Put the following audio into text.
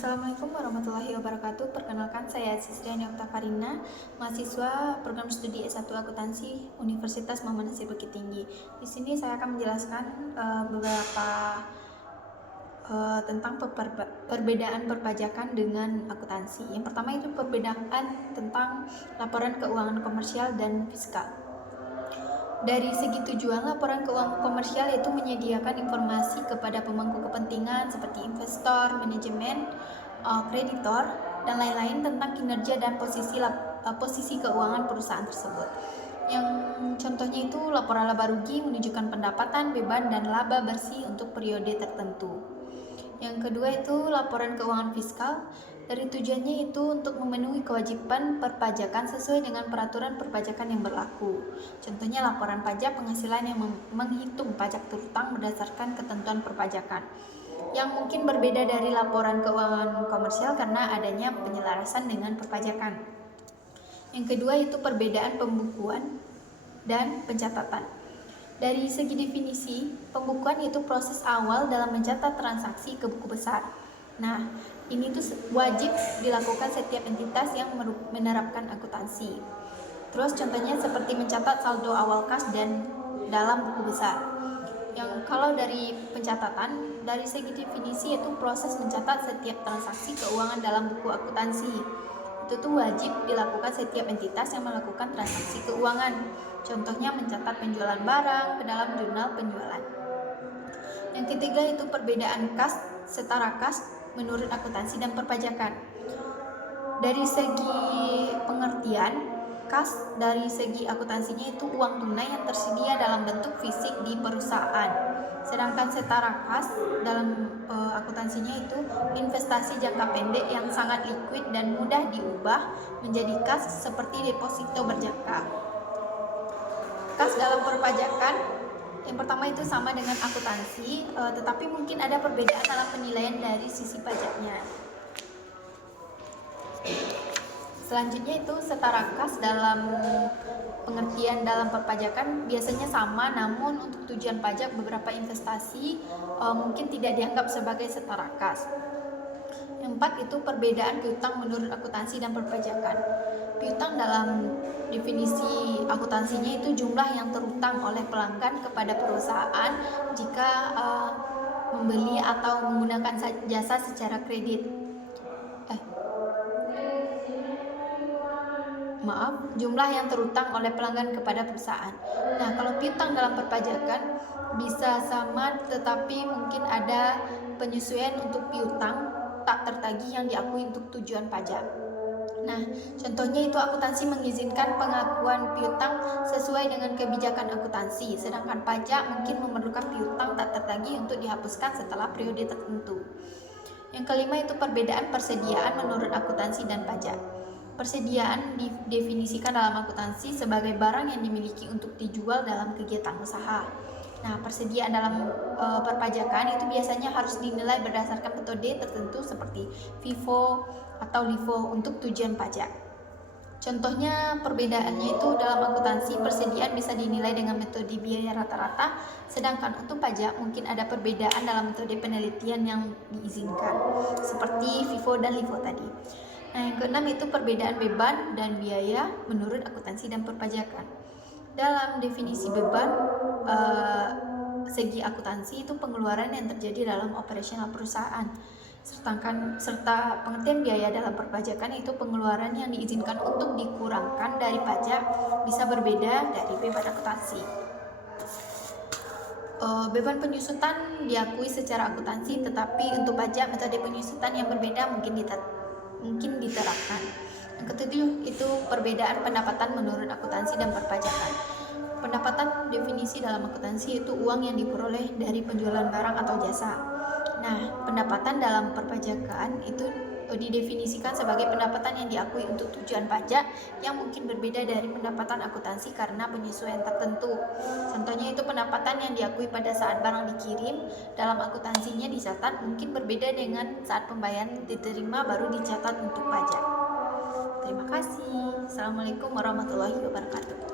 Assalamualaikum warahmatullahi wabarakatuh. Perkenalkan, saya Sisriani Oktafarina, mahasiswa program studi S1 Akuntansi Universitas Muhammad Nasir Bukit Tinggi. Di sini saya akan menjelaskan beberapa tentang perbedaan perpajakan dengan akuntansi. Yang pertama itu perbedaan tentang laporan keuangan komersial dan fiskal. Dari segi tujuan, laporan keuangan komersial itu menyediakan informasi kepada pemangku kepentingan seperti investor, manajemen, kreditor, dan lain-lain tentang kinerja dan posisi keuangan perusahaan tersebut. Yang contohnya itu laporan laba rugi menunjukkan pendapatan, beban, dan laba bersih untuk periode tertentu. Yang kedua itu laporan keuangan fiskal. Dari tujuannya itu untuk memenuhi kewajiban perpajakan sesuai dengan peraturan perpajakan yang berlaku. Contohnya laporan pajak penghasilan yang menghitung pajak terutang berdasarkan ketentuan perpajakan. Yang mungkin berbeda dari laporan keuangan komersial karena adanya penyelarasan dengan perpajakan. Yang kedua itu perbedaan pembukuan dan pencatatan. Dari segi definisi, pembukuan itu proses awal dalam mencatat transaksi ke buku besar. Nah, ini tuh wajib dilakukan setiap entitas yang menerapkan akuntansi. Terus contohnya seperti mencatat saldo awal kas dan dalam buku besar. Yang kalau dari pencatatan, dari segi definisi yaitu proses mencatat setiap transaksi keuangan dalam buku akuntansi. Itu tuh wajib dilakukan setiap entitas yang melakukan transaksi keuangan. Contohnya mencatat penjualan barang ke dalam jurnal penjualan. Yang ketiga itu perbedaan kas setara kas menurut akuntansi dan perpajakan. Dari segi pengertian, kas dari segi akuntansinya itu uang tunai yang tersedia dalam bentuk fisik di perusahaan. Sedangkan setara kas dalam akuntansinya itu investasi jangka pendek yang sangat liquid dan mudah diubah menjadi kas seperti deposito berjangka. Kas dalam perpajakan yang pertama itu sama dengan akuntansi, tetapi mungkin ada perbedaan dalam penilaian dari sisi pajaknya. Selanjutnya itu setara kas dalam pengertian dalam perpajakan biasanya sama, namun untuk tujuan pajak beberapa investasi mungkin tidak dianggap sebagai setara kas. Yang empat itu perbedaan piutang menurut akuntansi dan perpajakan. Piutang dalam definisi akuntansinya itu jumlah yang terutang oleh pelanggan kepada perusahaan jika membeli atau menggunakan jasa secara kredit. Jumlah yang terutang oleh pelanggan kepada perusahaan. Nah, kalau piutang dalam perpajakan bisa sama, tetapi mungkin ada penyesuaian untuk piutang tak tertagih yang diakui untuk tujuan pajak. Nah, contohnya itu akuntansi mengizinkan pengakuan piutang sesuai dengan kebijakan akuntansi, sedangkan pajak mungkin memerlukan piutang tak tertagih untuk dihapuskan setelah periode tertentu. Yang kelima itu perbedaan persediaan menurut akuntansi dan pajak. Persediaan didefinisikan dalam akuntansi sebagai barang yang dimiliki untuk dijual dalam kegiatan usaha. Nah, persediaan dalam perpajakan itu biasanya harus dinilai berdasarkan metode tertentu seperti FIFO atau LIFO untuk tujuan pajak. Contohnya perbedaannya itu dalam akuntansi persediaan bisa dinilai dengan metode biaya rata-rata, sedangkan untuk pajak mungkin ada perbedaan dalam metode penelitian yang diizinkan seperti FIFO dan LIFO tadi. Nah, yang keenam itu perbedaan beban dan biaya menurut akuntansi dan perpajakan. Dalam definisi beban, segi akuntansi itu pengeluaran yang terjadi dalam operasional perusahaan. Serta pengertian biaya dalam perpajakan itu pengeluaran yang diizinkan untuk dikurangkan dari pajak bisa berbeda dari beban akuntansi. Beban penyusutan diakui secara akuntansi, tetapi untuk pajak metode penyusutan yang berbeda mungkin diterapkan. Yang ketujuh itu perbedaan pendapatan menurut akuntansi dan perpajakan. Pendapatan definisi dalam akuntansi itu uang yang diperoleh dari penjualan barang atau jasa. Nah, pendapatan dalam perpajakan itu didefinisikan sebagai pendapatan yang diakui untuk tujuan pajak yang mungkin berbeda dari pendapatan akuntansi karena penyesuaian tertentu. Contohnya itu pendapatan yang diakui pada saat barang dikirim dalam akuntansinya dicatat mungkin berbeda dengan saat pembayaran diterima baru dicatat untuk pajak. Terima kasih. Assalamualaikum warahmatullahi wabarakatuh.